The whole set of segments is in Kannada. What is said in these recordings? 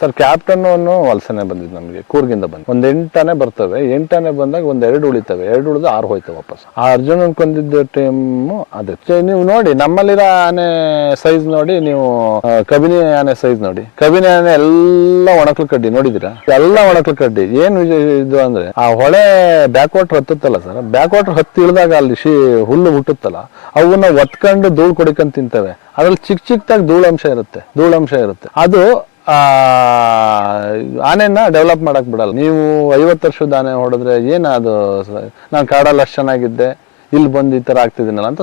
ಸರ್ ಕ್ಯಾಪ್ಟನ್ ವಲಸನೆ ಬಂದಿದ್ದು ನಮಗೆ ಕೂರ್ಗಿಂದ ಬಂದು ಒಂದ್ 8 ಆನೆ ಬರ್ತವೆ. 8 ಆನೆ ಬಂದಾಗ ಒಂದ್ 2 ಉಳಿತವೆ, 2 ಉಳಿದು 6 ಹೋಯ್ತವೆ ವಾಪಸ್. ಆ ಅರ್ಜುನ್ ಕೊಂದಿದ್ದ ಟೈಮ್ ಅದೇ ನೀವು ನೋಡಿ, ನಮ್ಮಲ್ಲಿರೋ ಆನೆ ಸೈಜ್ ನೋಡಿ, ನೀವು ಕಬಿನಿ ಆನೆ ಸೈಜ್ ನೋಡಿ. ಕಬಿನಿ ಆನೆ ಎಲ್ಲ ಒಣಕಲು ಕಡ್ಡಿ ನೋಡಿದಿರಾ, ಎಲ್ಲ ಒಣಕಲು ಕಡ್ಡಿ. ಏನು ಇದು ಅಂದ್ರೆ ಆ ಹೊಳೆ ಬ್ಯಾಕ್ ವಾಟರ್ ಹತ್ತುತ್ತಲ್ಲ ಸರ್, ಬ್ಯಾಕ್ ವಾಟರ್ ಹತ್ತಿ ಇಳಿದಾಗ ಅಲ್ಲಿ ಹುಲ್ಲು ಹುಟ್ಟುತ್ತಲ್ಲ, ಅವನ್ನ ಒತ್ಕೊಂಡು ಧೂಳು ಕೊಡಿಕೊಂಡ್ ತಿಂತವೆ. ಅದ್ರಲ್ಲಿ ಚಿಕ್ಕದಾಗಿ ಧೂಳಂಶ ಇರುತ್ತೆ. ಅದು ಆನೆನ ಡೆವಲಪ್ ಮಾಡಕ್ ಬಿಡಲ್ಲ. ನೀವು 50 ವರ್ಷದ ಆನೆ ಹೊಡೆದ್ರೆ ಅದು ನಾನು ಕಾಡಲ್ಲಿ ಅಷ್ಟು ಚೆನ್ನಾಗಿದ್ದೆ, ಇಲ್ಲಿ ಬಂದು ಈ ತರ ಆಗ್ತಿದ್ದೀನಲ್ಲ ಅಂತ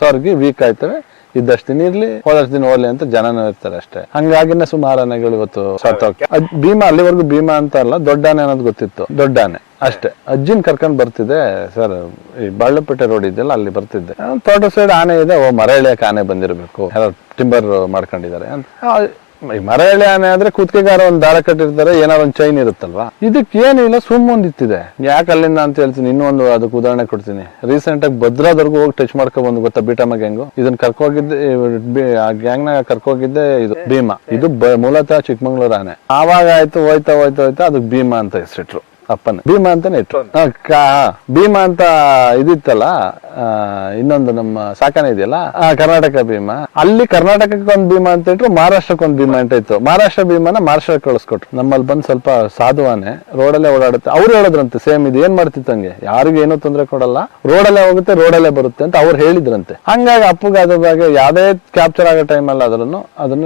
ಸೊರ್ಗಿ ವೀಕ್ ಆಯ್ತವೆ. ಇದ್ದಷ್ಟು ದಿನ ಇರ್ಲಿ, ಹೋದಷ್ಟು ದಿನ ಹೋಗ್ಲಿ ಅಂತ ಜನನೂ ಇರ್ತಾರೆ ಅಷ್ಟೇ. ಹಂಗಾಗಿನೇ ಸುಮಾರು ಆನೆಗಳು ಇವತ್ತು ಸತ್ತೋಕೆ. ಭೀಮಾ ಅಲ್ಲಿವರೆಗೂ ಭೀಮಾ ಅಂತ ಅಲ್ಲ, ದೊಡ್ಡ ಆನೆ ಅನ್ನೋದು ಗೊತ್ತಿತ್ತು, ದೊಡ್ಡ ಆನೆ ಅಷ್ಟೇ. ಅಜ್ಜಿನ್ ಕರ್ಕೊಂಡ್ ಬರ್ತಿದ್ದೆ ಸರ್, ಈ ಬಾಳ್ಳೆಪೇಟೆ ರೋಡ್ ಇದೆಯಲ್ಲ ಅಲ್ಲಿ ಬರ್ತಿದ್ದೆ. ತೋಟ ಸೈಡ್ ಆನೆ ಇದೆ, ಮರ ಎಳೆಯಕ್ಕೆ ಆನೆ ಬಂದಿರಬೇಕು, ಟಿಂಬರ್ ಮಾಡ್ಕೊಂಡಿದ್ದಾರೆ ಅಂತ. ಮರ ಎಳೆ ಆನೆ ಆದ್ರೆ ಕುತ್ತಿಗೆಗಾರ ಒಂದ್ ದಾರ ಕಟ್ಟಿರ್ತಾರೆ, ಏನಾರ ಒಂದ್ ಚೈನ್ ಇರುತ್ತಲ್ವಾ. ಇದಕ್ಕೆ ಏನಿಲ್ಲ, ಸುಮ್ಮೊಂದಿತ್ತಿದೆ. ಯಾಕೆ ಅಲ್ಲಿಂದ ಅಂತ ಹೇಳ್ತೀನಿ. ಇನ್ನೊಂದು ಅದಕ್ಕೆ ಉದಾಹರಣೆ ಕೊಡ್ತೀನಿ. ರೀಸೆಂಟ್ ಆಗಿ ಭದ್ರಾದವರೆಗೂ ಹೋಗಿ ಟಚ್ ಮಾಡ್ಕೊ ಬಂದು ಗೊತ್ತಾ, ಬೀಟಮ್ಮ ಗ್ಯಾಂಗು. ಇದನ್ನ ಕರ್ಕೋಗಿದ್ದೆ, ಆ ಗ್ಯಾಂಗ್ ನಾಗ ಕರ್ಕೋಗಿದ್ದೆ ಇದು ಭೀಮಾ. ಇದು ಮೂಲತಃ ಚಿಕ್ಕಮಂಗ್ಳೂರ್ ಆನೆ. ಆವಾಗ ಆಯ್ತು, ಹೋಯ್ತಾ ಅದಕ್ಕೆ ಭೀಮಾ ಅಂತ ಹೆಸರಿಟ್ರು. ಅಪ್ಪನ ಭೀಮಾ ಅಂತಾನೆ ಇಟ್ರು. ಭೀಮಾ ಅಂತ ಇದಿತ್ತಲ್ಲ, ಇನ್ನೊಂದು ನಮ್ಮ ಸಾಕಣೆ ಇದೆಯಲ್ಲ, ಕರ್ನಾಟಕ ಭೀಮಾ. ಅಲ್ಲಿ ಕರ್ನಾಟಕಕ್ಕೆ ಒಂದು ಭೀಮಾ ಅಂತ ಇಟ್ರು, ಮಹಾರಾಷ್ಟ್ರಕ್ಕೆ ಒಂದು ಭೀಮಾ ಅಂತ ಇತ್ತು. ಮಹಾರಾಷ್ಟ್ರ ಭೀಮಾನ ಮಹಾರಾಷ್ಟ್ರ ಕಳಿಸ್ಕೊಟ್ರು. ನಮ್ಮಲ್ಲಿ ಬಂದು ಸ್ವಲ್ಪ ಸಾಧುವಾನೆ ರೋಡಲ್ಲೇ ಓಡಾಡುತ್ತೆ. ಅವ್ರು ಹೇಳಿದ್ರಂತೆ ಸೇಮ್ ಇದು ಏನ್ ಮಾಡ್ತಿತ್ತು ಹಂಗೆ, ಯಾರಿಗೂ ಏನೂ ತೊಂದರೆ ಕೊಡಲ್ಲ, ರೋಡಲ್ಲೇ ಹೋಗುತ್ತೆ, ರೋಡಲ್ಲೇ ಬರುತ್ತೆ ಅಂತ ಅವ್ರು ಹೇಳಿದ್ರಂತೆ. ಹಂಗಾಗಿ ಅಪ್ಪಗೆ ಅದ್ರ ಬಗ್ಗೆ ಯಾವ್ದೇ ಕ್ಯಾಪ್ಚರ್ ಆಗೋ ಟೈಮಲ್ಲಿ ಅದನ್ನ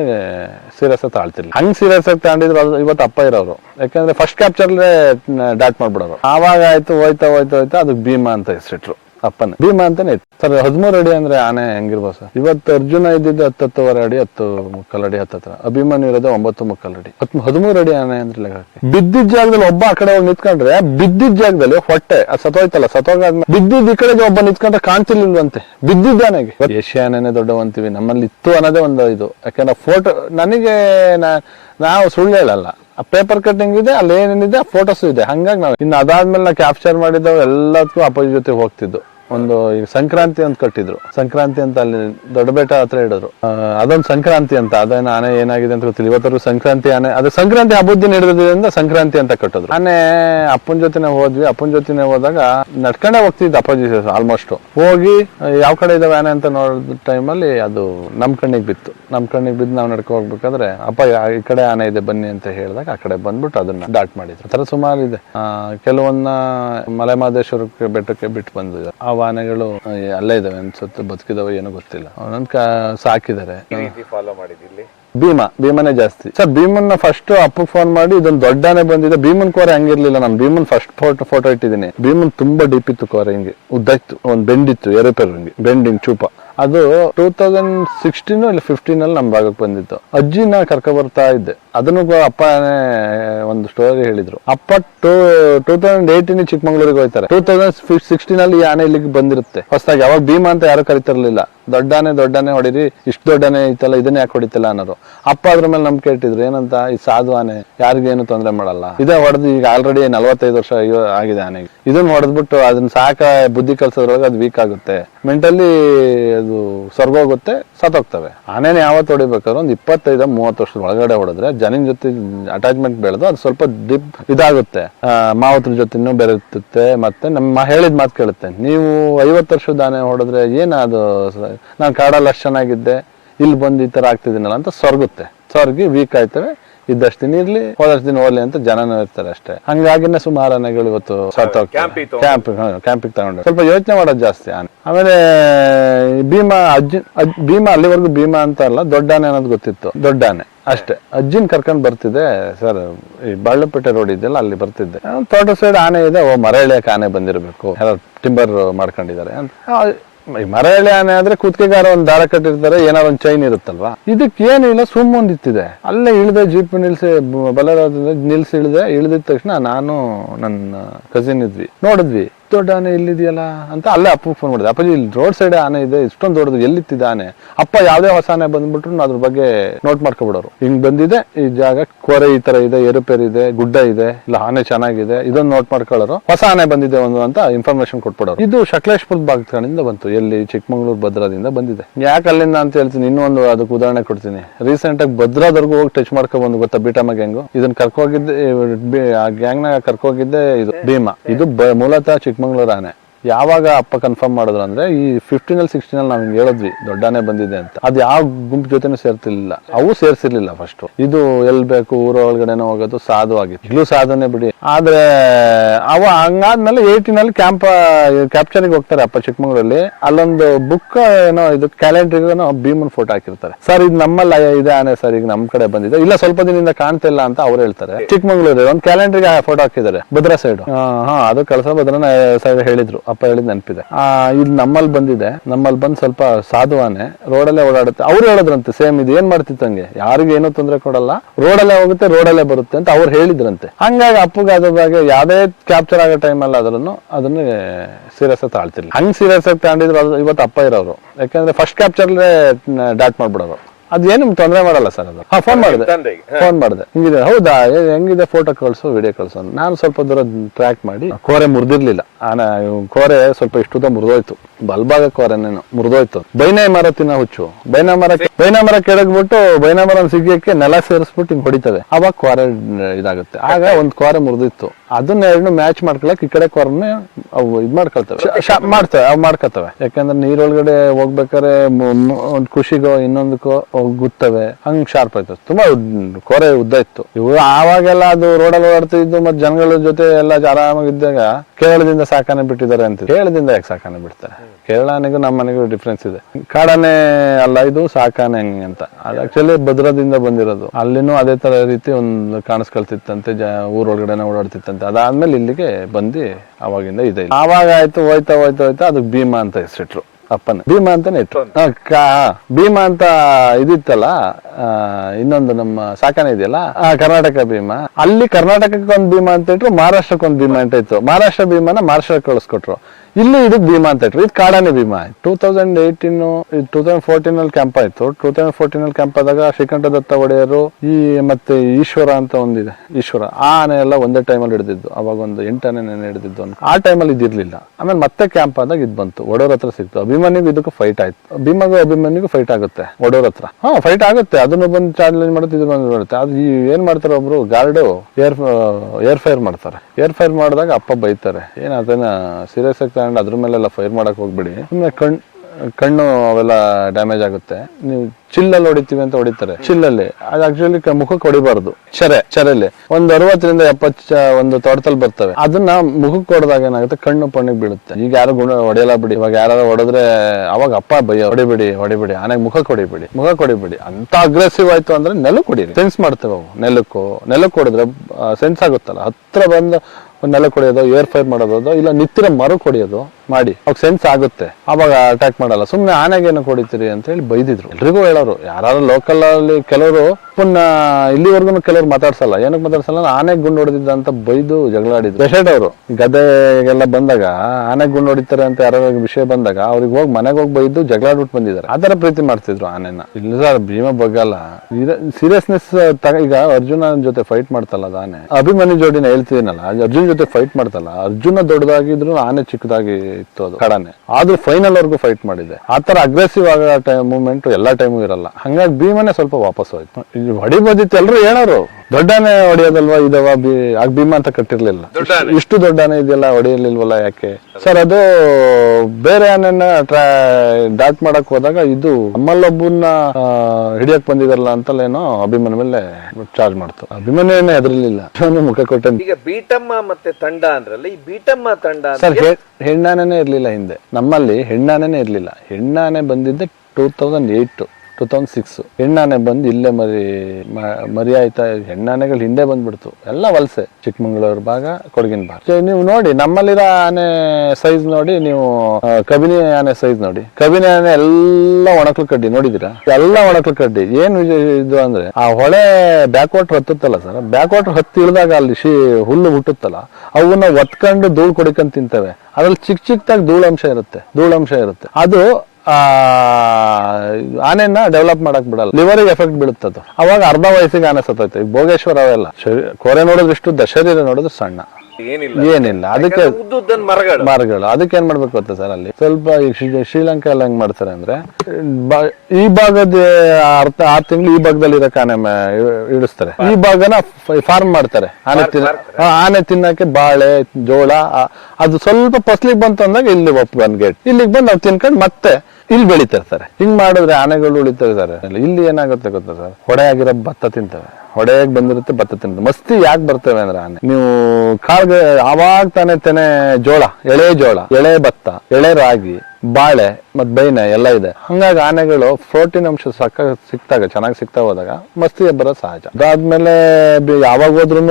ಸೀರಿಯಸ್ ಆಗಿ ತಾಳ್ತಿರ್ಲಿ. ಹಂಗ್ ಸೀರಿಯಸ್ ಆಗಿ ತಗೊಂಡಿದ್ರು ಇವತ್ತು ಅಪ್ಪ ಇರೋರು. ಯಾಕಂದ್ರೆ ಫಸ್ಟ್ ಕ್ಯಾಪ್ಚರ್ಲೇ ಡಾಟ್ ಮಾಡ್ಬಿಡೋರು. ಆವಾಗ ಆಯ್ತು, ಹೋಯ್ತಾ ಅದಕ್ಕೆ ಭೀಮಾ ಅಂತ ಹೆಸರಿಟ್ರು. ಅಪ್ಪನ ಭೀಮಾ ಅಂತಾನೆ ಇತ್ತು. ಸರ್ 13 ಅಡಿ ಅಂದ್ರೆ ಆನೆ ಹೆಂಗಿರ್ಬೋದು ಸರ್. ಇವತ್ತು ಅರ್ಜುನ ಇದ್ದಿದ್ದು 10.5 ಅಡಿ, 10.25 ಅಡಿ ಹತ್ತತ್ರ. ಅಭಿಮನ್ಯು ಇರೋದು 9.25 ಅಡಿ. 13 ಅಡಿ ಆನೆ ಅಂದ್ರೆ ಲೆಕ್ಕ. ಬಿದ್ದಿದ್ದ ಜಾಗದಲ್ಲಿ ಒಬ್ಬ ಆ ಕಡೆ ಹೋಗಿ ನಿಂತ್ಕೊಂಡ್ರೆ, ಬಿದ್ದಿದ್ದ ಜಾಗದಲ್ಲಿ ಹೊಟ್ಟೆ ಸತ್ತೋಯ್ತಲ್ಲ, ಸತ್ತೋಗಾದ್ಮೇಲೆ ಬಿದ್ದಿದ್ದ ಈ ಕಡೆಗೆ ಒಬ್ಬ ನಿಂತ್ಕೊಂಡ್ರೆ ಕಾಣ್ತಿರ್ಲಿಲ್ವಂತೆ ಬಿದ್ದಿದ್ದಾನೆಗೆ. ಏಷ್ಯಾನೇ ದೊಡ್ಡವಂತೀವಿ, ನಮ್ಮಲ್ಲಿ ಇತ್ತು ಅನ್ನೋದೇ ಒಂದು ಇದು. ಯಾಕಂದ್ರೆ ಫೋಟೋ ನನಗೆ ನಾವು ಸುಳ್ಳು ಹೇಳಲ್ಲ, ಆ ಪೇಪರ್ ಕಟ್ಟಿಂಗ್ ಇದೆ, ಅಲ್ಲಿ ಏನೇನಿದೆ ಫೋಟೋಸ್ ಇದೆ. ಹಂಗಾಗಿ ನಾವು ಇನ್ನು ಅದಾದ್ಮೇಲೆ ನಾವು ಕ್ಯಾಪ್ಚರ್ ಮಾಡಿದವು ಎಲ್ಲದಕ್ಕೂ ಅಪ್ಪಾಜಿ ಜೊತೆ ಹೋಗ್ತಿದ್ದು. ಒಂದು ಈಗ ಸಂಕ್ರಾಂತಿ ಅಂತ ಕಟ್ಟಿದ್ರು, ಸಂಕ್ರಾಂತಿ ಅಂತ ಅಲ್ಲಿ ದೊಡ್ಡ ಬೆಟ್ಟ ಹತ್ರ ಇಡೋರು. ಅದೊಂದು ಸಂಕ್ರಾಂತಿ ಅಂತ, ಅದೇನು ಆನೆ ಏನಾಗಿದೆ ಅಂತ ಗೊತ್ತಿಲ್ಲ ಇವತ್ತರೂ. ಸಂಕ್ರಾಂತಿ ಆನೆ ಅದು ಸಂಕ್ರಾಂತಿ ಹಬ್ಬದ ದಿನ ಹಿಡಿದ್ರಿಂದ ಸಂಕ್ರಾಂತಿ ಅಂತ ಕಟ್ಟಿದ್ರು. ಆನೆ ಅಪ್ಪನ ಜೊತೆನೆ ಹೋದ್ವಿ. ಅಪ್ಪನ ಜೊತೆನೆ ಹೋದಾಗ ನಡ್ಕೊಂಡೇ ಹೋಗ್ತಿದ್ದ ಅಪ್ಪಾಜಿ ಆಲ್ಮೋಸ್ಟ್. ಹೋಗಿ ಯಾವ ಕಡೆ ಇದಾವೆ ಆನೆ ಅಂತ ನೋಡಿದ ಟೈಮಲ್ಲಿ ಅದು ನಮ್ ಕಣ್ಣಿಗೆ ಬಿತ್ತು. ನಾವು ನಡ್ಕೊ ಹೋಗ್ಬೇಕಾದ್ರೆ ಅಪ್ಪ ಈ ಕಡೆ ಆನೆ ಇದೆ ಬನ್ನಿ ಅಂತ ಹೇಳಿದಾಗ ಆ ಕಡೆ ಬಂದ್ಬಿಟ್ಟು ಅದನ್ನ ಡಾಟ್ ಮಾಡಿದ್ರು. ಆ ತರ ಸುಮಾರು ಇದೆ. ಕೆಲವನ್ನ ಮಲೆಮಹದೇಶ್ವರಕ್ಕೆ ಬೆಟ್ಟಕ್ಕೆ ಬಿಟ್ಟು ಬಂದಿದೆ. ಆ ಆನೆಗಳು ಅಲ್ಲೇ ಇದಾವೆ ಅನ್ಸುತ್ತೆ, ಬದುಕಿದಾವೆ ಏನೋ ಗೊತ್ತಿಲ್ಲ. ಅವನಂತ ಸಾಕಿದ್ದಾರೆ. ಭೀಮನೇ ಜಾಸ್ತಿ ಸರ್. ಭೀಮನ್ನ ಫಸ್ಟ್ ಅಪ್ಪಗೆ ಫೋನ್ ಮಾಡಿ ಇದೊಂದು ದೊಡ್ಡ ಆನೆ ಬಂದಿದೆ. ಭೀಮನ್ ಕೋರೆ ಹಂಗಿರ್ಲಿಲ್ಲ, ನಾನು ಭೀಮನ್ ಫಸ್ಟ್ ಫೋಟೋ ಇಟ್ಟಿದ್ದೀನಿ. ಭೀಮನ್ ತುಂಬಾ ಡೀಪ್ ಇತ್ತು ಕೋರೆ, ಹಿಂಗೆ ಉದ್ದ ಇತ್ತು, ಒಂದ್ ಬೆಂಡಿತ್ತು, ಎರೆಪೇರು ಹಿಂಗೆ ಬೆಂಡಿಂಗ್ ಚೂಪ. ಅದು 2016 ಇಲ್ಲ 15 ಅಲ್ಲಿ ನಮ್ ಭಾಗಕ್ಕೆ ಬಂದಿತ್ತು. ಅಜ್ಜಿನ ಕರ್ಕ ಬರ್ತಾ ಇದ್ದೆ. ಅದನ್ನು ಅಪ್ಪನೇ ಒಂದು ಸ್ಟೋರಿ ಹೇಳಿದ್ರು. ಅಪ್ಪ 2018 ಚಿಕ್ಕಮಂಗ್ಳೂರಿಗೆ ಹೋಗ್ತಾರೆ. 2016 ಅಲ್ಲಿ ಈ ಆನೆ ಇಲ್ಲಿಗೆ ಬಂದಿರುತ್ತೆ ಹೊಸದಾಗಿ. ಅವಾಗ ಭೀಮಾ ಅಂತ ಯಾರು ಕರಿತಿರ್ಲಿಲ್ಲ. ದೊಡ್ಡ ಆನೆ ಹೊಡಿರಿ, ಇಷ್ಟು ದೊಡ್ಡ ಆನೆ ಐತಲ್ಲ, ಇದನ್ನ ಯಾಕೆ ಹೊಡಿತಿಲ್ಲ ಅನ್ನೋರು. ಅಪ್ಪ ಅದ್ರ ಮೇಲೆ ನಂಬಿಕೆ ಇಟ್ಟಿದ್ರು. ಏನಂತ, ಈ ಸಾಧು ಆನೆ ಯಾರಿಗೇನು ತೊಂದರೆ ಮಾಡಲ್ಲ, ಇದೇ ಹೊಡೆದು ಈಗ ಆಲ್ರೆಡಿ 45 ವರ್ಷ ಆಗಿದೆ ಆನೆಗೆ. ಇದನ್ನ ಹೊಡೆದ್ಬಿಟ್ಟು ಅದನ್ನ ಸಾಕ ಬುದ್ಧಿ ಕಲ್ಸೋದ್ರೊಳಗೆ ಅದು ವೀಕ್ ಆಗುತ್ತೆ, ಮೆಂಟಲಿ ಅದು ಸ್ವರ್ಗೋಗುತ್ತೆ, ಸತ್ತೋಗ್ತವೆ. ಆನೆನ ಯಾವತ್ತು ಹೊಡಿಬೇಕಾದ್ರೆ ಒಂದು 25-30 ವರ್ಷದ ಒಳಗಡೆ ಹೊಡೆದ್ರೆ ಜನಿನ ಜೊತೆ ಅಟ್ಯಾಚ್ಮೆಂಟ್ ಬೆಳೆದು ಅದು ಸ್ವಲ್ಪ ಡೀಪ್ ಇದಾಗುತ್ತೆ. ಮಾವತ್ರ ಜೊತೆನೂ ಬೆರೆಯುತ್ತೆ, ಮತ್ತೆ ನಮ್ಮ ಹೇಳಿದ ಮಾತು ಕೇಳುತ್ತೆ. ನೀವು 50 ವರ್ಷದ ಆನೆ ಹೊಡೆದ್ರೆ ಅದು ನಾನು ಕಾಡಲ್ಲಿ ಅಷ್ಟು ಚೆನ್ನಾಗಿದ್ದೆ, ಇಲ್ಲಿ ಬಂದು ಈ ತರ ಆಗ್ತಿದ್ದೀನಲ್ಲ ಅಂತ ಸ್ವರ್ಗಿ ವೀಕ್ ಆಯ್ತವೆ. ಇದ್ದಷ್ಟು ದಿನ ಇರ್ಲಿ, ಹೋದಷ್ಟು ದಿನ ಹೋಗ್ಲಿ ಅಂತ ಜನನೂ ಇರ್ತಾರೆ ಅಷ್ಟೇ. ಹಂಗಾಗಿನೇ ಸುಮಾರು ಆನೆಗಳು ಇವತ್ತು ಕ್ಯಾಂಪಿಗೆ ತಗೊಂಡು ಸ್ವಲ್ಪ ಯೋಚನೆ ಮಾಡೋದು ಜಾಸ್ತಿ ಆನೆ. ಆಮೇಲೆ ಭೀಮಾ ಅಲ್ಲಿವರೆಗೂ ಭೀಮಾ ಅಂತ ಅಲ್ಲ, ದೊಡ್ಡ ಆನೆ ಅನ್ನೋದು ಗೊತ್ತಿತ್ತು, ದೊಡ್ಡ ಆನೆ ಅಷ್ಟೇ. ಅಜ್ಜಿನ್ ಕರ್ಕೊಂಡ್ ಬರ್ತಿದ್ದೆ ಸರ್, ಈ ಬಾಳ್ಳೆಪೇಟೆ ರೋಡ್ ಇದೆಯಲ್ಲ ಅಲ್ಲಿ ಬರ್ತಿದ್ದೆ. ತೋಟ ಸೈಡ್ ಆನೆ ಇದೆ, ಮರ ಎಳೆಯಕ್ಕೆ ಆನೆ ಬಂದಿರಬೇಕು, ಟಿಂಬರ್ ಮಾಡ್ಕೊಂಡಿದ್ದಾರೆ ಅಂತ. ಮರ ಎಳೆ ಆನೆ ಆದ್ರೆ ಕುತ್ತಿಗೆಗಾರ ಒಂದ್ ದಾರ ಕಟ್ಟಿರ್ತಾರೆ, ಏನಾರ ಒಂದ್ ಚೈನ್ ಇರುತ್ತಲ್ವಾ. ಇದಕ್ಕೆ ಏನಿಲ್ಲ, ಸುಮ್ಮೊಂದಿತ್ತಿದೆ. ಅಲ್ಲೇ ಇಳಿದೆ, ಜೀಪ್ ನಿಲ್ಸಿ ಇಳಿದ ತಕ್ಷಣ ನಾನು ನನ್ನ ಕಸಿನ್ ನೋಡಿದ್ವಿ. ದೊಡ್ಡ ಆನೆ ಇಲ್ಲಿದೆಯಲ್ಲ ಅಂತ ಅಲ್ಲೇ ಅಪ್ಪಗೆ ಫೋನ್ ಮಾಡಿದೆ. ಅಪ್ಪಾಜಿ ಇಲ್ಲಿ ರೋಡ್ ಸೈಡ್ ಆನೆ ಇದೆ, ಇಷ್ಟೊಂದು ದೊಡ್ಡದು, ಎಲ್ಲಿತ್ತಿದೆ ಆನೆ? ಅಪ್ಪ ಯಾವ್ದೇ ಹೊಸ ಆನೆ ಬಂದ್ಬಿಟ್ರು ಅದ್ರ ಬಗ್ಗೆ ನೋಟ್ ಮಾಡ್ಕೊಬಿಡೋರು. ಹಿಂಗ್ ಬಂದಿದೆ ಈ ಜಾಗ, ಕೋರೆ ಈ ತರ ಇದೆ, ಏರುಪೇರು ಇದೆ, ಗುಡ್ಡ ಇದೆ, ಇಲ್ಲ ಆನೆ ಚೆನ್ನಾಗಿದೆ, ಇದೊಂದು ನೋಟ್ ಮಾಡ್ಕೊಳ್ಳೋರು. ಹೊಸ ಆನೆ ಬಂದಿದೆ ಒಂದು ಅಂತ ಇನ್ಫಾರ್ಮೇಶನ್ ಕೊಟ್ಬಿಡೋರು. ಇದು ಸಕಲೇಶ್ಪುರದ ಭಾಗದಿಂದ ಬಂತು, ಎಲ್ಲಿ ಚಿಕ್ಕಮಂಗ್ಳೂರು ಭದ್ರಾದಿಂದ ಬಂದಿದೆ. ಯಾಕೆ ಅಲ್ಲಿಂದ ಅಂತ ಹೇಳ್ತೀನಿ, ಇನ್ನೊಂದು ಅದಕ್ಕೆ ಉದಾಹರಣೆ ಕೊಡ್ತೀನಿ. ರೀಸೆಂಟ್ ಆಗಿ ಭದ್ರಾದವರೆಗೂ ಹೋಗಿ ಟಚ್ ಮಾಡ್ಕೊ ಬಂದು ಗೊತ್ತಾ ಬೀಟಮ್ಮ ಗ್ಯಾಂಗು. ಇದನ್ನ ಕರ್ಕೋಗಿದ್ದೆ, ಆ ಗ್ಯಾಂಗ್ ನಾಗ ಕರ್ಕೋಗಿದ್ದೆ ಇದು ಭೀಮಾ. ಇದು ಮೂಲತಃ ಚಿಕ್ಕಮಂಗ್ಳೂರು ಆನೆ. ಯಾವಾಗ ಅಪ್ಪ ಕನ್ಫರ್ಮ್ ಮಾಡಿದ್ರು ಅಂದ್ರೆ ಈ 15 16 ನಾವ್ ಹಿಂಗ್ ಹೇಳಿದ್ವಿ ದೊಡ್ಡಾನೆ ಬಂದಿದೆ ಅಂತ. ಅದು ಯಾವ ಗುಂಪು ಜೊತೆನೂ ಸೇರ್ತಿರ್ಲಿಲ್ಲ, ಅವು ಸೇರ್ಸಿರ್ಲಿಲ್ಲ ಫಸ್ಟ್. ಇದು ಎಲ್ ಬೇಕು ಊರ ಒಳಗಡೆನೋ ಹೋಗೋದು ಸಾಧು ಆಗಿತ್ತು, ಈಗಲೂ ಸಾಧನೆ ಬಿಡಿ. ಆದ್ರೆ ಅವ ಹಂಗಾದ್ಮೇಲೆ 18 ಕ್ಯಾಪ್ಚರ್ಗೆ ಹೋಗ್ತಾರೆ ಅಪ್ಪ ಚಿಕ್ಕಮಂಗ್ಳೂರಲ್ಲಿ. ಅಲ್ಲೊಂದು ಬುಕ್ ಏನೋ ಇದು ಕ್ಯಾಲೆಂಡರ್ ಭೀಮನ್ ಫೋಟೋ ಹಾಕಿರ್ತಾರೆ. ಸರ್ ಇದು ನಮ್ಮಲ್ಲ ಇದೆ ಆನೆ ಸರ್, ಈಗ ನಮ್ ಕಡೆ ಬಂದಿದೆ, ಇಲ್ಲ ಸ್ವಲ್ಪ ದಿನದಿಂದ ಕಾಣ್ತಿಲ್ಲ ಅಂತ ಅವ್ರು ಹೇಳ್ತಾರೆ. ಚಿಕ್ಕಮಂಗ್ಳೂರು ಒಂದು ಕ್ಯಾಲೆಂಡರ್ಗೆ ಫೋಟೋ ಹಾಕಿದ್ದಾರೆ, ಭದ್ರಾ ಸೈಡ್. ಅದು ಕೆಲಸ ಭದ್ರನ ಸೈಡ್ ಹೇಳಿದ್ರು, ಅಪ್ಪ ಹೇಳಿದ್ ನೆನಪಿದೆ. ಇದು ನಮ್ಮಲ್ಲಿ ಬಂದಿದೆ, ನಮ್ಮಲ್ಲಿ ಬಂದ್ ಸ್ವಲ್ಪ ಸಾಧು ಆನೆ ರೋಡಲ್ಲೇ ಓಡಾಡುತ್ತೆ. ಅವ್ರು ಹೇಳಿದ್ರಂತೆ ಸೇಮ್ ಇದು ಏನ್ ಮಾಡ್ತಿತ್ತಂಗೆ, ಯಾರಿಗೂ ಏನೂ ತೊಂದರೆ ಕೊಡಲ್ಲ, ರೋಡಲ್ಲೇ ಹೋಗುತ್ತೆ ರೋಡಲ್ಲೇ ಬರುತ್ತೆ ಅಂತ ಅವ್ರು ಹೇಳಿದ್ರಂತೆ. ಹಂಗಾಗಿ ಅಪ್ಪಗೆ ಅದ್ರ ಬಗ್ಗೆ ಯಾವ್ದೇ ಕ್ಯಾಪ್ಚರ್ ಆಗೋ ಟೈಮಲ್ಲಿ ಅದನ್ನ ಸೀರಿಯಸ್ ಆಗಿ ತಾಳ್ತಿರ್ಲಿಲ್ಲ. ಹಂಗ್ ಸೀರಿಯಸ್ ಆಗಿ ತಗೊಂಡಿದ್ರು ಇವತ್ತು ಅಪ್ಪ ಇರೋರು. ಯಾಕಂದ್ರೆ ಫಸ್ಟ್ ಕ್ಯಾಪ್ಚರ್ಲೇ ಡಾಟ್ ಮಾಡ್ಬಿಡೋರು. ಅದೇನು ತೊಂದರೆ ಮಾಡಲ್ಲ ಸರ್ ಅದು. ಫೋನ್ ಮಾಡಿದೆ ಹಿಂಗಿದೆ, ಹೌದಾ ಹೆಂಗಿದೆ ಫೋಟೋ ಕಳ್ಸು ವಿಡಿಯೋ ಕಳ್ಸು. ನಾನು ಸ್ವಲ್ಪ ದೂರ ಟ್ರ್ಯಾಕ್ ಮಾಡಿ, ಕೋರೆ ಮುರಿದಿರ್ಲಿಲ್ಲ ಆನೆ, ಕೋರೆ ಸ್ವಲ್ಪ ಇಷ್ಟುದ ಮುರಿದೋಯ್ತು, ಬಲ್ಭಾಗ ಕೋರೆನೇನು ಮುರಿದೋಯ್ತು. ಬೈನೆ ಮರ ತಿನ್ನ ಹುಚ್ಚು, ಬೈನ ಮರ ಕೆಳಗ್ಬಿಟ್ಟು ಬೈನ ಮರ ಸಿಗಿಯಕ್ಕೆ ನೆಲ ಸೇರಿಸ್ಬಿಟ್ಟು ಹಿಂಗ್ ಹೊಡಿತದೆ, ಅವಾಗ ಕೋರೆ ಇದಾಗುತ್ತೆ. ಆಗ ಒಂದ್ ಕೋರೆ ಮುರಿದಿತ್ತು, ಅದನ್ನ ಎರಡು ಮ್ಯಾಚ್ ಮಾಡ್ಕೊಳಕ್ ಈ ಕಡೆ ಕೋರನ್ನೇ ಅವು ಇದ್ ಮಾಡ್ತವೆ, ಅವ್ ಮಾಡ್ಕೊತವೆ. ಯಾಕಂದ್ರೆ ನೀರೊಳಗಡೆ ಹೋಗ್ಬೇಕಾದ್ರೆ ಒಂದ್ ಖುಷಿಗೋ ಇನ್ನೊಂದಕ್ಕೋ ಗುತ್ತವೆ, ಹಂಗ್ ಶಾರ್ಪ್ ಆಯ್ತು. ತುಂಬಾ ಕೋರೆ ಉದ್ದ ಇತ್ತು. ಇವು ಆವಾಗೆಲ್ಲ ಅದು ರೋಡಲ್ಲಿ ಓಡಾಡ್ತಿದ್ದು, ಮತ್ತೆ ಜನಗಳ ಜೊತೆ ಎಲ್ಲ ಆರಾಮಾಗಿದ್ದಾಗ ಕೇರಳದಿಂದ ಸಾಕಾನೆ ಬಿಟ್ಟಿದ್ದಾರೆ ಅಂತ. ಕೇರಳದಿಂದ ಯಾಕೆ ಸಾಕಾನೆ ಬಿಡ್ತಾರೆ? ಕೇರಳ ಆನೆಗೂ ನಮ್ಮ ಮನೆಗೂ ಡಿಫ್ರೆನ್ಸ್ ಇದೆ. ಕಾಡಾನೆ ಅಲ್ಲ ಇದು, ಸಾಕಾನೆ ಹಂಗೆ ಅಂತ. ಅದು ಆಕ್ಚುಲಿ ಭದ್ರದಿಂದ ಬಂದಿರೋದು. ಅಲ್ಲಿನೂ ಅದೇ ತರ ರೀತಿ ಒಂದು ಕಾಣಿಸ್ಕೊಳ್ತಿತ್ತಂತೆ, ಊರೊಳಗಡೆನೆ ಓಡಾಡ್ತಿತ್ತಂತೆ. ಅದಾದ್ಮೇಲೆ ಇಲ್ಲಿಗೆ ಬಂದು ಅವಾಗಿಂದ ಇದೆ. ಆವಾಗ ಆಯ್ತು, ಹೋಯ್ತಾ ಅದಕ್ಕೆ ಭೀಮಾ ಅಂತ ಹೆಸರಿಟ್ರು. ಅಪ್ಪನ ಭೀಮಾ ಅಂತಾನೆ ಇಟ್ರು. ಭೀಮಾ ಅಂತ ಇದಿತ್ತಲ್ಲ, ಇನ್ನೊಂದು ನಮ್ಮ ಸಾಕಾನೆ ಇದೆಯಲ್ಲ ಕರ್ನಾಟಕ ಭೀಮಾ, ಅಲ್ಲಿ ಕರ್ನಾಟಕಕ್ಕೆ ಒಂದು ಭೀಮಾ ಅಂತ ಇಟ್ರು, ಮಹಾರಾಷ್ಟ್ರಕ್ಕೆ ಒಂದು ಭೀಮಾ ಅಂತ ಇತ್ತು. ಮಹಾರಾಷ್ಟ್ರ ಭೀಮಾನ ಮಹಾರಾಷ್ಟ್ರಕ್ಕೆ ಕಳಿಸ್ಕೊಟ್ರು. ಇಲ್ಲಿ ಇದಕ್ಕೆ ಭೀಮಾ ಅಂತ ಇಟ್ರು. ಇದು ಕಾಡಾನೆ ಭೀಮಾ. 2014 ಕ್ಯಾಂಪ್ ಆಯ್ತು. 2014 ಕ್ಯಾಂಪ್ ಆದಾಗ ಶ್ರೀಕಂಠ ದತ್ತ ಒಡೆಯರು ಮತ್ತೆ ಈಶ್ವರ ಅಂತ ಒಂದಿದೆ, ಈಶ್ವರ ಆ ಆನೆ ಎಲ್ಲ ಒಂದೇ ಟೈಮಲ್ಲಿ ಹಿಡಿದಿದ್ದು. ಅವಾಗ ಒಂದು 8 ಆನೆ ಹಿಡಿದಿದ್ದು. ಆ ಟೈಮಲ್ಲಿ ಇದಿರ್ಲಿಲ್ಲ. ಆಮೇಲೆ ಮತ್ತೆ ಕ್ಯಾಂಪ್ ಆದಾಗ ಇದು ಬಂತು, ಒಡೋರ್ ಹತ್ರ ಸಿಕ್ತು. ಅಭಿಮನ್ಯುಗೂ ಇದಕ್ಕೂ ಫೈಟ್ ಆಯ್ತು. ಅಭಿಮನ್ಯುಗೂ ಫೈಟ್ ಆಗುತ್ತೆ ಒಡೋರ್ ಹತ್ರ. ಫೈಟ್ ಆಗುತ್ತೆ. ಅದನ್ನು ಬಂದು ಚಾಲೆಂಜ್ ಮಾಡುತ್ತೆ, ಇದು ಬಂದು ಬರುತ್ತೆ. ಅದು ಏನ್ ಮಾಡ್ತಾರೆ, ಒಬ್ರು ಗಾರ್ಡು ಏರ್ ಫೈರ್ ಮಾಡ್ತಾರೆ. ಏರ್ ಫೈರ್ ಮಾಡಿದಾಗ ಅಪ್ಪ ಬೈತಾರೆ, ಏನ್ ಅದನ್ನ ಸೀರಿಯಸ್ ಆಗಿ ತಗೊಂಡು ಅದ್ರ ಮೇಲೆಲ್ಲ ಫೈರ್ ಮಾಡಕ್ ಹೋಗ್ಬಿಡಿ, ಸುಮ್ಮನೆ ಕಣ್ಣು ಅವೆಲ್ಲ ಡ್ಯಾಮೇಜ್ ಆಗುತ್ತೆ. ನೀವು ಚಿಲ್ಲಲ್ಲಿ ಹೊಡಿತೀವಿ ಅಂತ ಹೊಡಿತಾರೆ. ಚಿಲ್ಲಲ್ಲಿ ಅದು ಆಕ್ಚುಲಿ ಮುಖಕ್ಕೆ ಹೊಡಿಬಾರ್ದು. ಚೆರೆಲಿ ಒಂದು 60ರಿಂದ 70 ಒಂದು ತೋಟದಲ್ಲಿ ಬರ್ತವೆ. ಅದನ್ನ ಮುಖಕ್ಕೆ ಹೊಡೆದಾಗ ಏನಾಗುತ್ತೆ, ಕಣ್ಣು ಪಣ್ಣಿಗೆ ಬೀಳುತ್ತೆ. ಈಗ ಯಾರು ಹೊಡೆಯಲ್ಲ ಬಿಡಿ. ಇವಾಗ ಯಾರು ಹೊಡೆದ್ರೆ ಅವಾಗ ಅಪ್ಪ ಬೈಯ, ಹೊಡಿಬಿಡಿ ಆನೆಗೆ ಮುಖಕ್ಕೆ ಹೊಡಿಬಿಡಿ ಅಂತ ಅಗ್ರೆಸಿವ್ ಆಯ್ತು ಅಂದ್ರೆ ನೆಲಕ್ಕೆ ಹೊಡಿರಿ. ಸೆನ್ಸ್ ಮಾಡ್ತೇವೆ ಅವು. ನೆಲಕ್ಕೆ ಹೊಡೆದ್ರೆ ಸೆನ್ಸ್ ಆಗುತ್ತಲ್ಲ, ಹತ್ರ ಬಂದು ಒಂದು ನೆಲಕ್ಕೆ ಹೊಡೆಯೋದು, ಏರ್ ಫೈರ್ ಮಾಡೋದು, ಇಲ್ಲ ನಿತ್ತಿರ ಮರಕ್ಕೆ ಹೊಡೆಯೋದು ಮಾಡಿ ಅವಾಗ ಸೆನ್ಸ್ ಆಗುತ್ತೆ. ಅವಾಗ ಅಟ್ಯಾಕ್ ಮಾಡಲ್ಲ. ಸುಮ್ನೆ ಆನೆಗೆ ಏನಕ್ಕೆ ಹೊಡಿತೀರಿ ಅಂತ ಹೇಳಿ ಬೈದಿದ್ರು. ಎಲ್ರಿಗೂ ಹೇಳೋರು. ಯಾರು ಲೋಕಲ್ ಅಲ್ಲಿ ಕೆಲವರು ಇಲ್ಲಿವರೆಗೂ ಕೆಲವರು ಮಾತಾಡ್ಸಲ್ಲ. ಏನಕ್ಕೆ ಮಾತಾಡ್ಸಲ್ಲ, ಆನೆಗೆ ಗುಂಡು ಹೊಡೆದಿದ್ದ ಅಂತ ಬೈದು ಜಗಳಾಡಿದ್ರು. ಪೇಷಂಟ್ ಅವರು ಗದ್ದೆಗೆಲ್ಲ ಬಂದಾಗ ಆನೆಗೆ ಗುಂಡು ಹೊಡಿತಾರೆ ಅಂತ ಯಾರ ವಿಷಯ ಬಂದಾಗ ಅವ್ರಿಗೆ ಹೋಗಿ ಮನೆಗೆ ಹೋಗಿ ಬೈದು ಜಗಳಾಡ್ಬಿಟ್ಟು ಬಂದಿದ್ದಾರೆ. ಆತರ ಪ್ರೀತಿ ಮಾಡ್ತಿದ್ರು ಆನೆನ. ಇಲ್ಲ ಸರ್, ಭೀಮ ಬಗ್ಗಲ್ಲ. ಸೀರಿಯಸ್ನೆಸ್ ಈಗ ಅರ್ಜುನ ಜೊತೆ ಫೈಟ್ ಮಾಡ್ತಲ್ಲ ಅದು ಆನೆ. ಅಭಿಮನ್ಯು ಜೋಡಿನ ಹೇಳ್ತಿದ್ದೀನಲ್ಲ, ಅರ್ಜುನ್ ಜೊತೆ ಫೈಟ್ ಮಾಡ್ತಲ್ಲ, ಅರ್ಜುನ ದೊಡ್ಡದಾಗಿದ್ರು ಆನೆ ಚಿಕ್ಕದಾಗಿ ಇತ್ತು. ಅದು ಕಡಾನೆ ಆದ್ರೂ ಫೈನಲ್ ವರ್ಗು ಫೈಟ್ ಮಾಡಿದೆ. ಆತರ ಅಗ್ರೆಸಿವ್ ಆಗೋ ಮೂವ್ಮೆಂಟ್ ಎಲ್ಲಾ ಟೈಮು ಇರಲ್ಲ. ಹಂಗಾಗಿ ಭೀಮನೆ ಸ್ವಲ್ಪ ವಾಪಸ್ ಹೋಯ್ತು. ಹೊಡಿಬೋದಿತ್ತು. ಎಲ್ರು ಹೇಳೋರು ದೊಡ್ಡಾನೆ ಹೊಡಿಯೋದಲ್ವಾ ಇದವ, ಭೀಮಾ ಅಂತ ಕಟ್ಟಿರ್ಲಿಲ್ಲ. ಇಷ್ಟು ದೊಡ್ಡಾನೆ ಇದೆಯಲ್ಲ ಹೊಡಿಯಲಿಲ್ವಲ್ಲ ಯಾಕೆ ಸರ್? ಅದು ಬೇರೆ ಆನೆನ ಡಾಟ್ ಮಾಡಕ್ ಹೋದಾಗ ಇದು ನಮ್ಮಲ್ಲೊಬ್ಬನ್ನ ಹಿಡಿಯಕ್ ಬಂದಿದಾರಲ್ಲ ಅಂತಲೇನೋ ಅಭಿಮನ್ಯು ಮೇಲೆ ಚಾರ್ಜ್ ಮಾಡ್ತು. ಅಭಿಮನ್ಯು ಹೆದರ್ಲಿಲ್ಲ, ಮುಖ ಕೊಟ್ಟ. ಈಗ ಬೀಟಮ್ಮ ಮತ್ತೆ ತಂಡ ಅಂದ್ರಲ್ಲ, ಈ ಬೀಟಮ್ಮ ತಂಡ ಸರ್ ಹೆಣ್ಣಾನೆನೇ ಇರ್ಲಿಲ್ಲ ಹಿಂದೆ. ನಮ್ಮಲ್ಲಿ ಹೆಣ್ಣಾನೆನೇ ಇರ್ಲಿಲ್ಲ. ಹೆಣ್ಣಾನೆ ಬಂದಿದ್ದೆ 2008 2006 ಹೆಣ್ಣಾನೆ ಬಂದು ಇಲ್ಲೇ ಮರಿ ಆಯ್ತಾ, ಹೆಣ್ಣಾನೆಗಳು ಹಿಂದೆ ಬಂದ್ಬಿಡ್ತು, ಎಲ್ಲ ವಲಸೆ. ಚಿಕ್ಕಮಂಗ್ಳೂರು ಭಾಗ, ಕೊಡಗಿನ ಭಾಗ. ನೀವು ನೋಡಿ ನಮ್ಮಲ್ಲಿರೋ ಆನೆ ಸೈಜ್ ನೋಡಿ, ನೀವು ಕಬಿನಿ ಆನೆ ಸೈಜ್ ನೋಡಿ. ಕಬಿನಿ ಆನೆ ಎಲ್ಲ ಒಣಕ್ಲು ಕಡ್ಡಿ ನೋಡಿದಿರಾ? ಎಲ್ಲ ಒಣಕ್ಲು ಕಡ್ಡಿ. ಏನು ಇದು ಅಂದ್ರೆ ಆ ಹೊಳೆ ಬ್ಯಾಕ್ ವಾಟರ್ ಹತ್ತುತ್ತಲ್ಲ ಸರ್, ಬ್ಯಾಕ್ ವಾಟರ್ ಹತ್ತಿ ಇಳಿದಾಗ ಅಲ್ಲಿ ಹುಲ್ಲು ಹುಟ್ಟುತ್ತಲ್ಲ, ಅವನ್ನ ಒತ್ಕೊಂಡು ಧೂಳು ಕೊಡಿಕೊಂಡ್ ತಿಂತವೆ. ಅದ್ರಲ್ಲಿ ಚಿಕ್ಕದಾಗಿ ಧೂಳಂಶ ಇರುತ್ತೆ. ಅದು ಆನೆನ ಡೆವಲಪ್ ಮಾಡಕ್ ಬಿಡಲ್ಲ, ಲಿವರಿಗೆ ಎಫೆಕ್ಟ್ ಬೀಳುತ್ತದು. ಅವಾಗ ಅರ್ಧ ವಯಸ್ಸಿಗೆ ಆನೆ ಸತ್ತೈತೆ. ಈಗ ಭೋಗೇಶ್ವರ ಅವೆಲ್ಲ ಕೊರೆ ನೋಡಿದ್ರೆ ಇಷ್ಟು, ಶರೀರ ನೋಡಿದ್ರೆ ಸಣ್ಣ, ಏನಿಲ್ಲ. ಅದಕ್ಕೆ ಮರಗಳು. ಅದಕ್ಕೆ ಏನ್ ಮಾಡ್ಬೇಕು ಗೊತ್ತಾ ಸರ್, ಅಲ್ಲಿ ಸ್ವಲ್ಪ ಶ್ರೀಲಂಕಾ ಎಲ್ಲ ಹೆಂಗ್ ಮಾಡ್ತಾರೆ ಅಂದ್ರೆ, ಈ ಭಾಗದ 6 ತಿಂಗಳು ಈ ಭಾಗದಲ್ಲಿ ಇರಕ್ಕೆ ಆನೆ ಇಳಿಸ್ತಾರೆ, ಈ ಭಾಗನ ಫಾರ್ಮ್ ಮಾಡ್ತಾರೆ. ಆನೆ ತಿನ್ನಕ್ಕೆ ಬಾಳೆ, ಜೋಳ, ಅದು ಸ್ವಲ್ಪ ಫಸ್ಲಿಗೆ ಬಂತು ಅಂದಾಗ ಇಲ್ಲಿ ಬಂದ್ ಗೇಟ್, ಇಲ್ಲಿಗೆ ಬಂದು ನಾವು ತಿನ್ಕೊಂಡು ಮತ್ತೆ ಇಲ್ಲಿ ಬೆಳಿತಿರ್ತಾರೆ. ಹಿಂಗ್ ಮಾಡಿದ್ರೆ ಆನೆಗಳು ಉಳಿತವೆ ಸರ್. ಇಲ್ಲಿ ಏನಾಗುತ್ತೆ ಗೊತ್ತಾ ಸರ್, ಹೊಡೆ ಆಗಿರೋ ಭತ್ತ ತಿಂತವೆ, ಹೊಡೆಯಾಗಿ ಬಂದಿರುತ್ತೆ ಭತ್ತ ತಿಂತವೆ. ಮಸ್ತಿ ಯಾಕೆ ಬರ್ತವೆ ಅಂದ್ರೆ ಆನೆ, ನೀವು ಕಾಳ್ಗೆ ಆವಾಗ ತಾನೆ ಜೋಳ, ಎಳೆ ಭತ್ತ, ಎಳೆ ರಾಗಿ, ಬಾಳೆ ಮತ್ ಬೈನೆ ಎಲ್ಲ ಇದೆ. ಹಂಗಾಗಿ ಆನೆಗಳು ಪ್ರೋಟೀನ್ ಅಂಶ ಚೆನ್ನಾಗಿ ಸಿಗ್ತಾ ಹೋದಾಗ ಮಸ್ತಿ ಬರೋದು ಸಹಜ. ಅದಾದ್ಮೇಲೆ ಯಾವಾಗ ಹೋದ್ರು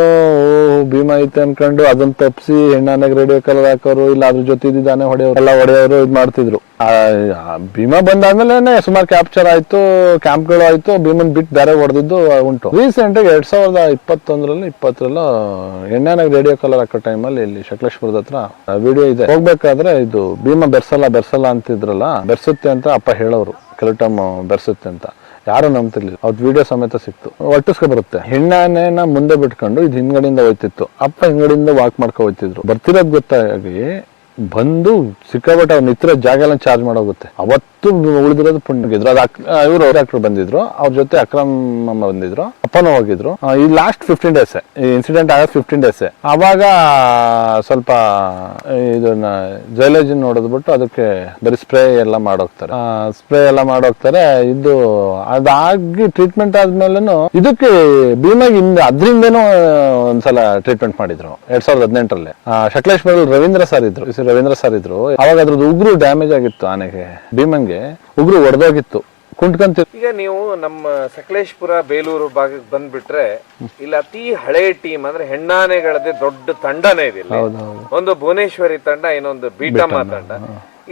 ಭೀಮ ಐತೆ ಅನ್ಕೊಂಡು ಅದನ್ನ ತಪ್ಪಿಸಿ ಹೆಣ್ಣಾನೆಗೆ ರೇಡಿಯೋ ಕಲರ್ ಹಾಕೋರು, ಇಲ್ಲ ಅದ್ರ ಜೊತೆ ಇದ್ದಾನೆ ಹೊಡೆಯೋರು ಇದ್ ಮಾಡ್ತಿದ್ರು. ಭೀಮ ಬಂದಾದ್ಮೇಲೆ ಸುಮಾರು ಕ್ಯಾಪ್ಚರ್ ಆಯ್ತು, ಕ್ಯಾಂಪ್ಗಳು ಆಯ್ತು. ಭೀಮನ್ ಬಿಟ್ಟು ಬೇರೆ ಹೊಡೆದಿದ್ದು ಉಂಟು. ರೀಸೆಂಟ್ ಆಗಿ 2020 ಹೆಣ್ಣಾನೆಗೆ ರೇಡಿಯೋ ಕಲರ್ ಹಾಕೋ ಟೈಮಲ್ಲಿ ಇಲ್ಲಿ ಶಕಲೇಶ್ಪುರದ ಹತ್ರ ವಿಡಿಯೋ ಇದೆ. ಹೋಗ್ಬೇಕಾದ್ರೆ ಇದು ಭೀಮ ಬೆರ್ಸಲ್ಲ ಅಂತಿದ್ರಲ್ಲ, ಬೆರ್ಸುತ್ತೆ ಅಂತ ಅಪ್ಪ ಹೇಳೋರು. ಕೆಲವು ಟೈಮ್ ಬೆರ್ಸುತ್ತೆ ಅಂತ ಯಾರು ನಂಬ್ತಿರ್ಲಿಲ್ಲ. ಅವ್ರ ವಿಡಿಯೋ ಸಮೇತ ಸಿಕ್ತು. ಒಟ್ಟಿಸ್ಕೊ ಬರುತ್ತೆ. ಹೆಣ್ಣಾನೆನ ಮುಂದೆ ಬಿಟ್ಕೊಂಡು ಇದು ಹಿಂದ್ಗಡೆಯಿಂದ ಹೋಯ್ತಿತ್ತು, ಅಪ್ಪ ಹಿಂದ್ಗಡೆಯಿಂದ ವಾಕ್ ಮಾಡ್ಕೊ ಹೋಯ್ತಿದ್ರು. ಬರ್ತಿರೋದ್ ಗೊತ್ತಾಗಿ ಬಂದು ಸಿಕ್ಕಾಬಿಟ್ಟು ಅವ್ರ ನಿತ್ತಿರೋ ಜಾಗ ಎಲ್ಲ ಚಾರ್ಜ್ ಮಾಡೋಗುತ್ತೆ. ಅವತ್ತು ಉಳಿದಿರೋದು ಪುಣ್ಯಗಿದ್ರು. ಇವರು ಡಾಕ್ಟರ್ ಬಂದಿದ್ರು, ಅವ್ರ ಜೊತೆ ಅಕ್ರಮ್ ಬಂದಿದ್ರು, ಅಪ್ಪನೂ ಹೋಗಿದ್ರು. ಈ ಲಾಸ್ಟ್ 15 days, ಈ ಇನ್ಸಿಡೆಂಟ್ ಆಗ 15 days. ಅವಾಗ ಸ್ವಲ್ಪ ಇದನ್ನ ಜೈಲೇಜ್ ನೋಡಿದ್ಬಿಟ್ಟು ಅದಕ್ಕೆ ಬರೀ ಸ್ಪ್ರೇ ಎಲ್ಲ ಮಾಡೋಗ್ತಾರೆ. ಇದು ಅದಾಗಿ ಟ್ರೀಟ್ಮೆಂಟ್ ಆದ್ಮೇಲೆನು ಇದಕ್ಕೆ ಭೀಮಾಗಿ ಅದ್ರಿಂದನೂ ಒಂದ್ಸಲ ಟ್ರೀಟ್ಮೆಂಟ್ ಮಾಡಿದ್ರು 2018 ಶಕಲೇಶ್ಪುರದಲ್ಲಿ ರವೀಂದ್ರ ಸರ್ ಇದ್ರು. ಅವಾಗ ಅದ್ರದ್ದು ಉಗುರು ಡ್ಯಾಮೇಜ್ ಆಗಿತ್ತು. ಆನೆಗೆ ಭೀಮಂಗೆ ಉಗುರು ಒಡೆದೋಗಿತ್ತು, ಕುಂಟ್ಕಂತ. ಈಗ ನೀವು ನಮ್ಮ ಸಕಲೇಶ್ಪುರ ಬೇಲೂರು ಭಾಗಕ್ಕೆ ಬಂದ್ಬಿಟ್ರೆ, ಇಲ್ಲಿ ಅತಿ ಹಳೆ ಟೀಮ್ ಅಂದ್ರೆ ಹೆಣ್ಣಾನೆಗಳದ್ದೇ ದೊಡ್ಡ ತಂಡನೇ ಇದೆ. ಒಂದು ಭುವನೇಶ್ವರಿ ತಂಡ, ಇನ್ನೊಂದು ಬೀಟಮ್ಮ ತಂಡ.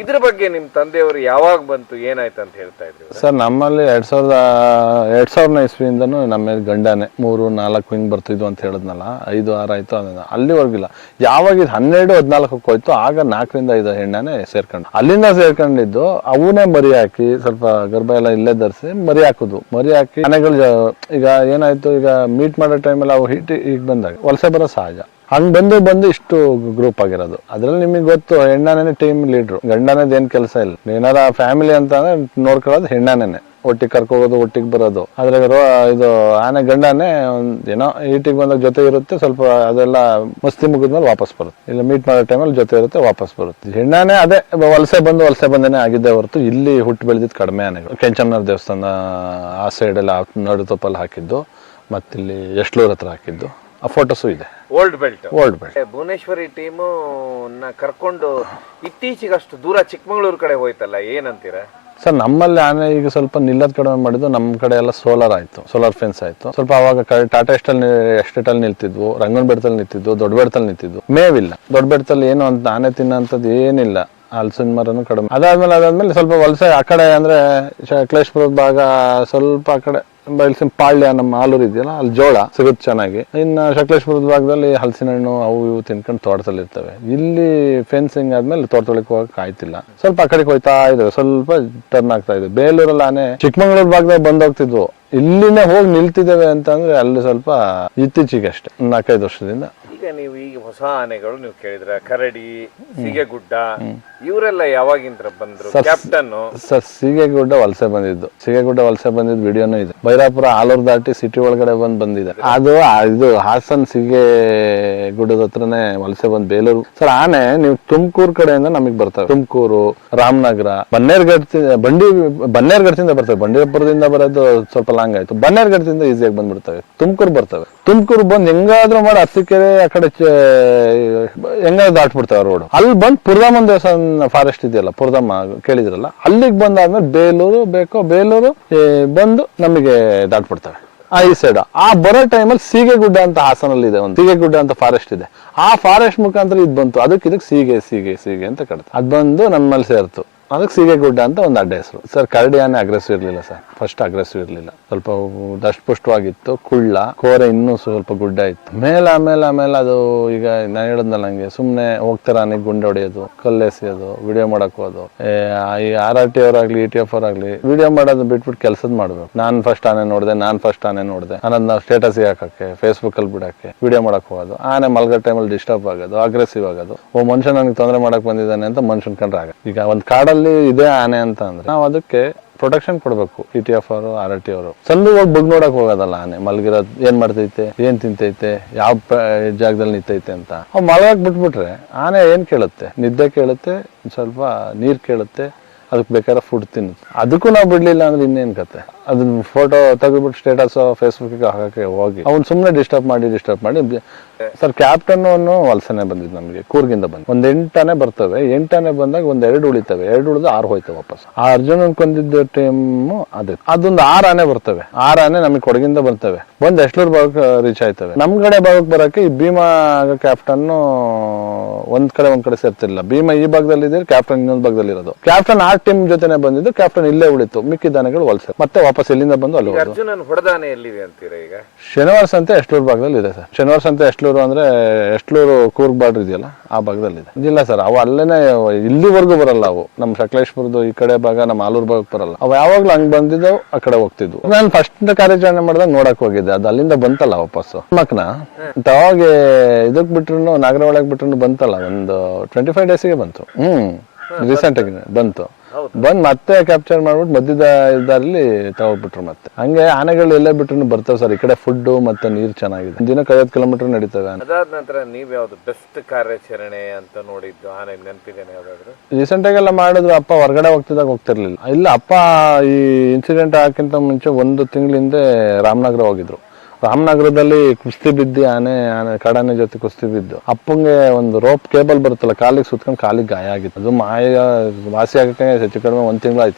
ಇದ್ರ ಬಗ್ಗೆ ನಿಮ್ ತಂದೆಯವರು ಯಾವಾಗ ಬಂತು, ಏನಾಯ್ತು ಅಂತ ಹೇಳ್ತಾ ಇದ್ರು ಸರ್? ನಮ್ಮಲ್ಲಿ 2000 ಇಸ್ವಿಯಿಂದನೂ ನಮ್ಮ ಗಂಡಾನೆ 3-4 ಹಿಂಗ್ ಬರ್ತಿದ್ವು ಅಂತ ಹೇಳಿದ್ನಲ್ಲ, 5-6 ಆಯ್ತು. ಅಲ್ಲಿವರೆಗಿಲ್ಲ. ಯಾವಾಗ ಇದು 12-14 ಹೋಯ್ತು, ಆಗ 4-5 ಹೆಣ್ಣಾನೆ ಸೇರ್ಕೊಂಡು, ಅಲ್ಲಿಂದ ಸೇರ್ಕೊಂಡಿದ್ದು ಅವನೇ ಮರಿ ಹಾಕಿ ಸ್ವಲ್ಪ ಗರ್ಭ ಎಲ್ಲ ಇಲ್ಲೇ ಧರಿಸಿ ಮರಿ ಹಾಕಿ ಆನೆಗಳು ಈಗ ಏನಾಯ್ತು, ಈಗ ಮೀಟ್ ಮಾಡೋ ಟೈಮಲ್ಲಿ ಅವು ಈಗ ಬಂದಾಗ ವಲಸೆ ಬರೋ ಸಹಜ. ಹಂಗ್ ಬಂದು ಇಷ್ಟು ಗ್ರೂಪ್ ಆಗಿರೋದು. ಅದ್ರಲ್ಲಿ ನಿಮಗೆ ಗೊತ್ತು, ಹೆಣ್ಣಾನೇ ಟೀಮ್ ಲೀಡ್ರು, ಗಂಡನೇದ್ ಏನ್ ಕೆಲಸ ಇಲ್ಲ. ಏನಾರ ಫ್ಯಾಮಿಲಿ ಅಂತ ಅಂದ್ರೆ ನೋಡ್ಕೊಳ್ಳೋದು ಹೆಣ್ಣಾನೇನೆ, ಒಟ್ಟಿಗೆ ಕರ್ಕೋಗೋದು, ಒಟ್ಟಿಗೆ ಬರೋದು. ಆದ್ರೆ ಇದು ಆನೆ ಗಂಡನೇ ಏನೋ ಈಟಿಗೆ ಬಂದಾಗ ಜೊತೆ ಇರುತ್ತೆ, ಸ್ವಲ್ಪ ಅದೆಲ್ಲ ಮಸ್ತಿ ಮುಗಿದ್ಮೇಲೆ ವಾಪಸ್ ಬರುತ್ತೆ. ಇಲ್ಲ ಮೀಟ್ ಮಾಡೋ ಟೈಮಲ್ಲಿ ಜೊತೆ ಇರುತ್ತೆ, ವಾಪಸ್ ಬರುತ್ತೆ. ಹೆಣ್ಣಾನೆ ಅದೇ ವಲಸೆ ಬಂದೇನೆ ಆಗಿದ್ದೆ ಹೊರತು ಇಲ್ಲಿ ಹುಟ್ಟು ಬೆಳೆದಿದ್ದು ಕಡಿಮೆ ಆನೆಗಳು. ಕೆಂಚಮ್ಮನವ್ರ ದೇವಸ್ಥಾನ ಆ ಸೈಡ್ ಎಲ್ಲ ನಡುತಪ್ಪಲ್ಲಿ ಹಾಕಿದ್ದು, ಮತ್ತಿಲ್ಲಿ ಎಷ್ಟ್ಲೂರ್ ಹತ್ರ ಹಾಕಿದ್ದು, ಆ ಫೋಟೋಸು ಇದೆ. ಓಲ್ಡ್ ಬೆಲ್ಟ್ ಭುವನೇಶ್ವರಿ ಟೀಮು ಕರ್ಕೊಂಡು ಇತ್ತೀಚೆಗಷ್ಟು ದೂರ ಚಿಕ್ಕಮಂಗ್ಳೂರ್ ಕಡೆ ಹೋಯ್ತಲ್ಲ, ಏನಂತೀರಾ ಸರ್? ನಮ್ಮಲ್ಲಿ ಆನೆ ಈಗ ಸ್ವಲ್ಪ ನಿಲ್ಲದ್ ಕಡಿಮೆ ಮಾಡಿದ್ದು. ನಮ್ಮ ಕಡೆ ಎಲ್ಲ ಸೋಲಾರ್ ಫೆನ್ಸ್ ಆಯ್ತು. ಸ್ವಲ್ಪ ಅವಾಗ ಟಾಟಾ ಎಸ್ಟೇಟ್ ಅಲ್ಲಿ ನಿಲ್ತಿದ್ವು, ರಂಗನ ಬೆಟ್ಟದಲ್ಲಿ ನಿಂತಿದ್ವು, ದೊಡ್ಡ ಬೆಟ್ಟದಲ್ಲಿ ನಿಂತಿದ್ವು. ಮೇವಿಲ್ಲ. ದೊಡ್ಡ ಬೆಟ್ಟದಲ್ಲಿ ಏನು ಅಂತ ಆನೆ ತಿನ್ನೋಂಥದ್ದು ಏನಿಲ್ಲ. ಹಲಸಿನ ಮರನು ಕಡಿಮೆ. ಅದಾದ್ಮೇಲೆ ಸ್ವಲ್ಪ ವಲಸೆ ಆ ಕಡೆ ಅಂದ್ರೆ ಶಕಲೇಶ್ಪುರದ ಭಾಗ, ಸ್ವಲ್ಪ ಆ ಕಡೆ ಬಯಲ್ಸಿನ ಪಾಳ್ಯ, ನಮ್ಮ ಆಲೂರು ಇದೆಯಲ್ಲ, ಅಲ್ಲಿ ಜೋಳ ಸಿಗುತ್ತೆ ಚೆನ್ನಾಗಿ. ಇನ್ನು ಶಕಲೇಶ್ಪುರದ ಭಾಗದಲ್ಲಿ ಹಲಸಿನ ಹಣ್ಣು ಅವು ಇವು ತಿನ್ಕೊಂಡು ತೋಟದಲ್ಲಿ ಇರ್ತವೆ. ಇಲ್ಲಿ ಫೆನ್ಸಿಂಗ್ ಆದ್ಮೇಲೆ ತೋಟದೊಳಗೆ ಹೋಗಕ್ ಆಯ್ತಿಲ್ಲ. ಸ್ವಲ್ಪ ಆ ಕಡೆಗೆ ಹೋಯ್ತಾ ಇದಾವೆ, ಸ್ವಲ್ಪ ಟರ್ನ್ ಆಗ್ತಾ ಇದೆ. ಬೇಲೂರಲ್ಲಿ ಆನೆ ಚಿಕ್ಕಮಂಗ್ಳೂರ್ ಭಾಗದಾಗ ಬಂದೋಗ್ತಿದ್ವು, ಇಲ್ಲಿನೇ ಹೋಗಿ ನಿಲ್ತಿದ್ದೇವೆ ಅಂತ ಅಂದ್ರೆ ಅಲ್ಲಿ ಸ್ವಲ್ಪ ಇತ್ತೀಚೆಗೆ ಅಷ್ಟೇ 4-5 ವರ್ಷದಿಂದ. ಈಗ ಹೊಸ ಆನೆಗಳು ನೀವು ಕೇಳಿದ್ರ, ಕರಡಿ, ಸೀಗೆಗುಡ್ಡ, ಇವರೆಲ್ಲ ಯಾವಾಗಿಂದ ಬಂದ್ರು? ಕ್ಯಾಪ್ಟನ್ ಸರ್ ಸೀಗೆಗುಡ್ಡ ವಲಸೆ ಬಂದಿದ್ದು ವಿಡಿಯೋನು ಇದೆ. ಬೈರಾಪುರ ಆಲೂರು ದಾಟಿ ಸಿಟಿ ಒಳಗಡೆ ಬಂದಿದೆ. ಅದು ಇದು ಹಾಸನ್ ಸೀಗೆ ಗುಡ್ಡದ ಹತ್ರನೇ ವಲಸೆ ಬಂದ್ ಬೇಲೂರು. ಸರ್ ಆನೆ ನೀವು ತುಮಕೂರು ಕಡೆಯಿಂದ ನಮಗ್ ಬರ್ತವೆ. ತುಮಕೂರು, ರಾಮನಗರ, ಬನ್ನೇರ್ಘಟ್ಟದಿಂದ ಬರ್ತವೆ. ಬಂಡೀಪುರದಿಂದ ಬರೋದು ಸ್ವಲ್ಪ ಲಾಂಗ್ ಆಯ್ತು. ಬನ್ನೇರ್ಘಟ್ಟದಿಂದ ಈಸಿಯಾಗಿ ಬಂದ್ಬಿಡ್ತವೆ. ತುಮಕೂರು ಬಂದ್ ಹೆಂಗಾದ್ರೂ ಮಾಡಿ ಅರಸೀಕೆರೆ ಆ ಕಡೆ ಹೆಂಗಾದ್ರೂ ದಾಟ್ಬಿಡ್ತಾವೆ ರೋಡ್. ಅಲ್ಲಿ ಬಂದ್ ಪುರದಾಮನ್ ದೇವಸ್ಥಾನ ಫಾರೆಸ್ಟ್ ಇದೆಯಲ್ಲ ಪುರದಮ್ಮ ಕೇಳಿದ್ರಲ್ಲ, ಅಲ್ಲಿಗೆ ಬಂದಾದ್ಮೇಲೆ ಬೇಲೂರು ಬಂದು ನಮಗೆ ದಾಟ್ಬಿಡ್ತವೆ ಈ ಸೈಡ್. ಆ ಬರೋ ಟೈಮಲ್ಲಿ ಸೀಗೆಗುಡ್ಡ ಅಂತ ಹಾಸನಲ್ಲಿ ಇದೆ, ಒಂದು ಸೀಗೆಗುಡ್ಡ ಅಂತ ಫಾರೆಸ್ಟ್ ಇದೆ. ಆ ಫಾರೆಸ್ಟ್ ಮುಖಾಂತರ ಇದು ಬಂತು, ಇದಕ್ಕೆ ಸೀಗೆ ಅಂತ ಕಡ್ತು. ಅದು ಬಂದು ನಮ್ಮಲ್ಲಿ ಸೇರ್ತು, ಅದಕ್ಕೆ ಸೀಗೆಗುಡ್ಡ ಅಂತ ಒಂದು ಅಡ್ಡ ಹೆಸರು. ಸರ್ ಕರಡಿ ಆನೆ ಅಗ್ರೆಸಿವ್ ಇರ್ಲಿಲ್ಲ ಸರ್, ಫಸ್ಟ್ ಅಗ್ರೆಸಿವ್ ಇರ್ಲಿಲ್ಲ, ಸ್ವಲ್ಪ ದಷ್ಟಪುಷ್ಟವಾಗಿತ್ತು, ಕುಳ್ಳ ಕೋರೆ ಇನ್ನೂ ಸ್ವಲ್ಪ ಗುಡ್ಡ ಇತ್ತು. ಆಮೇಲೆ ಅದು ಈಗ ನಾನು ಹೇಳಿದ್ನಲ್ಲ ನಂಗೆ ಸುಮ್ಮನೆ ಹೋಗ್ತಾರ ಆನೆ ಗುಂಡೆ ಹೊಡೆಯೋದು, ಕಲ್ಲೆಸೆಯೋದು, ವಿಡಿಯೋ ಮಾಡಕ್ ಹೋದು. ಈ RRT ಅವರಾಗ್ಲಿ ETF ಅವರಾಗ್ಲಿ ವಿಡಿಯೋ ಮಾಡೋದು ಬಿಟ್ಬಿಟ್ಟು ಕೆಲಸದ ಮಾಡ್ಬೇಕು. ನಾನ್ ಫಸ್ಟ್ ಆನೆ ನೋಡಿದೆ ಅನ್ನೋದು ನಾವು ಸ್ಟೇಟಸ್ ಹಾಕಕ್ಕೆ, ಫೇಸ್ಬುಕ್ ಅಲ್ಲಿ ಬಿಡಕ್ಕೆ, ವಿಡಿಯೋ ಮಾಡಕ್ ಹೋಗೋದು. ಆನೆ ಮಲ್ಗೋ ಟೈಮಲ್ಲಿ ಡಿಸ್ಟರ್ಬ್ ಆಗೋದು, ಅಗ್ರೆಸಿವ್ ಆಗೋದು. ಮನುಷ್ಯ ನನಗೆ ತೊಂದರೆ ಮಾಡಕ್ ಬಂದಿದ್ದಾನೆ ಅಂತ ಮನುಷ್ಯನ್ ಕಂಡ್ರೆ ಆಗ. ಈಗ ಒಂದ್ ಕಾಡಲ್ಲಿ ಇದೆ ಆನೆ ಅಂತ ಅಂದ್ರೆ ನಾವು ಅದಕ್ಕೆ ಪ್ರೊಟೆಕ್ಷನ್ ಕೊಡ್ಬೇಕು. ETF ಅವರು RRT ಅವರು ಸಂದು ಹೋಗಿ ಬಗ್ ನೋಡಕ್ ಹೋಗೋದಲ್ಲ, ಆನೆ ಮಲ್ಗಿರೋದು ಏನ್ ಮಾಡ್ತೈತೆ, ಏನ್ ತಿಂತೈತೆ, ಯಾವ ಜಾಗದಲ್ಲಿ ನಿಂತೈತೆ ಅಂತ. ಅವ್ ಮಲ್ಗಕ್ ಬಿಟ್ಬಿಟ್ರೆ ಆನೆ ಏನ್ ಕೇಳುತ್ತೆ, ನಿದ್ದೆ ಕೇಳುತ್ತೆ, ಸ್ವಲ್ಪ ನೀರ್ ಕೇಳುತ್ತೆ, ಅದಕ್ಕೆ ಬೇಕಾದ್ರೆ ಫುಡ್ ತಿನ್ನುತ್ತೆ. ಅದಕ್ಕೂ ನಾವು ಬಿಡ್ಲಿಲ್ಲ ಅಂದ್ರೆ ಇನ್ನೇನ್ ಕತೆ. ಅದನ್ನ ಫೋಟೋ ತೆಗೆದ್ಬಿಟ್ಟು ಸ್ಟೇಟಸ್ ಫೇಸ್ಬುಕ್ಗೆ ಹಾಕಕ್ಕೆ ಹೋಗಿ ಅವ್ನು ಸುಮ್ಮನೆ ಡಿಸ್ಟರ್ಬ್ ಮಾಡಿ ಸರ್ ಕ್ಯಾಪ್ಟನ್ ವಲಸನೆ ಬಂದಿದ್ದು ನಮಗೆ ಕೂರ್ಗಿಂದ ಬಂದು ಒಂದ್ 8 ಆನೆ ಬರ್ತವೆ. 8 ಆನೆ ಬಂದಾಗ ಒಂದ್ 2 ಉಳಿತವೆ, 2 ಉಳಿದು 6 ಹೋಯ್ತವೆ ವಾಪಸ್. ಆ ಅರ್ಜುನನ್ ಕೊಂದಿದ್ದ ಟೈಮ್ ಅದೊಂದು 6 ಆನೆ ಬರ್ತವೆ. 6 ಆನೆ ನಮಗೆ ಕೊಡಗಿಂದ ಬರ್ತವೆ, ಬಂದ್ ಎಷ್ಟ್ಲೂರ್ ಭಾಗಕ್ಕೆ ರೀಚ್ ಆಯ್ತವೆ. ನಮ್ ಕಡೆ ಭಾಗಕ್ಕೆ ಬರಕ್ಕೆ ಈ ಭೀಮಾ ಕ್ಯಾಪ್ಟನ್ ಒಂದ್ ಕಡೆ ಸೇರ್ತಿರ್ಲಿಲ್ಲ. ಭೀಮಾ ಈ ಭಾಗದಲ್ಲಿ ಇದೆ, ಕ್ಯಾಪ್ಟನ್ ಇನ್ನೊಂದ್ ಭಾಗದಲ್ಲಿ ಇರೋದು. ಕ್ಯಾಪ್ಟನ್ ಆ ಟೀಮ್ ಜೊತೆನೆ ಬಂದಿದ್ದು, ಕ್ಯಾಪ್ಟನ್ ಇಲ್ಲೇ ಉಳಿತು, ಮಿಕ್ಕಿದ ಆನೆಗಳು ವಲಸೆ ಮತ್ತೆ ವಾಪಸ್ ಇಲ್ಲಿಂದ ಬಂದು ಅಲ್ಲಿ ಹೋದ್ರು. ಅರ್ಜುನನ್ ಹೊಡೆದಾನೆ ಎಲ್ಲಿದೆ ಅಂತೀರಾ ಈಗ? ಶನಿವಾರ ಸಂತೆ ಎಷ್ಟ್ಲೂರ್ ಭಾಗದಲ್ಲಿ ಇದೆ ಸರ್. ಶನಿವಾರ ಸಂತೆ ಎಷ್ಟ್ಲೂರು ಅಂದ್ರೆ ಎಷ್ಟ್ಲೂರು ಕೂರ್ಗ್ ಬಾರ್ಡರ್ ಇದೆಯಲ್ಲ ಆ ಭಾಗದಲ್ಲಿ ಇದೆ. ಇಲ್ಲ ಸರ್, ಅವು ಅಲ್ಲೇನೆ ಇಲ್ಲಿವರೆಗೂ ಬರಲ್ಲ. ಅವು ನಮ್ ಸಕಲೇಶ್ಪುರದ ಈ ಕಡೆ ಭಾಗ, ನಮ್ಮ ಆಲೂರ್ ಭಾಗಕ್ಕೆ ಬರಲ್ಲ. ಅವು ಯಾವಾಗ್ಲೂ ಹಂಗ್ ಬಂದಿದ್ದವು, ಆ ಕಡೆ ಹೋಗ್ತಿದ್ವು. ನಾನು ಫಸ್ಟ್ ಕಾರ್ಯಾಚರಣೆ ಮಾಡಿದಾಗ ನೋಡಕ್ ಹೋಗಿದ್ದೆ, ಅದು ಅಲ್ಲಿಂದ ಬಂತಲ್ಲ ವಾಪಸ್ಸು ಮಕ್ನ. ಅವಾಗ ಇದಕ್ ಬಿಟ್ರು, ನಾಗರಹೊಳೆಗ್ ಬಿಟ್ರು ಬಂತಲ್ಲ, ಒಂದು 25 ಡೇಸಿಗೆ ಬಂತು. ರೀಸೆಂಟ್ ಆಗಿ ಬಂತು. ಬಂದ್ ಮತ್ತೆ ಕ್ಯಾಪ್ಚರ್ ಮಾಡ್ಬಿಟ್ಟು ಮಧ್ಯದ ದಾರಿಲಿ ತಗೋಬಿಟ್ರು. ಮತ್ತೆ ಹಂಗೆ ಆನೆಗಳು ಎಲ್ಲೇ ಬಿಟ್ರು ಬರ್ತವೆ ಸರ್. ಈ ಕಡೆ ಫುಡ್ ಮತ್ತೆ ನೀರ್ ಚೆನ್ನಾಗಿದೆ, ದಿನಕ್ಕೆ 50 ಕಿಲೋಮೀಟರ್ ನಡೀತವೆ. ಅದಾದ ನಂತರ ನೀವ್ ಯಾವ್ದು ಬೆಸ್ಟ್ ಕಾರ್ಯಾಚರಣೆ ಅಂತ ನೋಡಿದ್ದು ಆನೆ ನೆನಪಿದೇನೆ ಯಾವ್ದಾದ್ರು? ರೀಸೆಂಟ್ ಆಗೆಲ್ಲ ಮಾಡಿದ್ರು. ಅಪ್ಪ ಹೊರಗಡೆ ಹೋಗ್ತಿರ್ಲಿಲ್ಲ. ಇಲ್ಲ, ಅಪ್ಪ ಈ ಇನ್ಸಿಡೆಂಟ್ ಹಾಕಿಂತ ಮುಂಚೆ 1 ತಿಂಗಳ ಹಿಂದೆ ರಾಮನಗರ ಹೋಗಿದ್ರು. ರಾಮನಗರದಲ್ಲಿ ಕುಸ್ತಿ ಬಿದ್ದು ಆನೆ ಕಾಡಾನೆ ಜೊತೆ ಕುಸ್ತಿ ಬಿದ್ದು ಅಪ್ಪಂಗೆ ಒಂದು ರೋಪ್ ಕೇಬಲ್ ಬರುತ್ತಲ್ಲ ಕಾಲಿಗೆ ಸುತ್ಕೊಂಡು ಕಾಲಿಗೆ ಗಾಯ ಆಗಿತ್ತು. ಅದು ವಾಸಿ ಆಗಕ್ಕೆ ಹೆಚ್ಚು ಕಡಿಮೆ 1 ತಿಂಗಳು ಆಯ್ತು.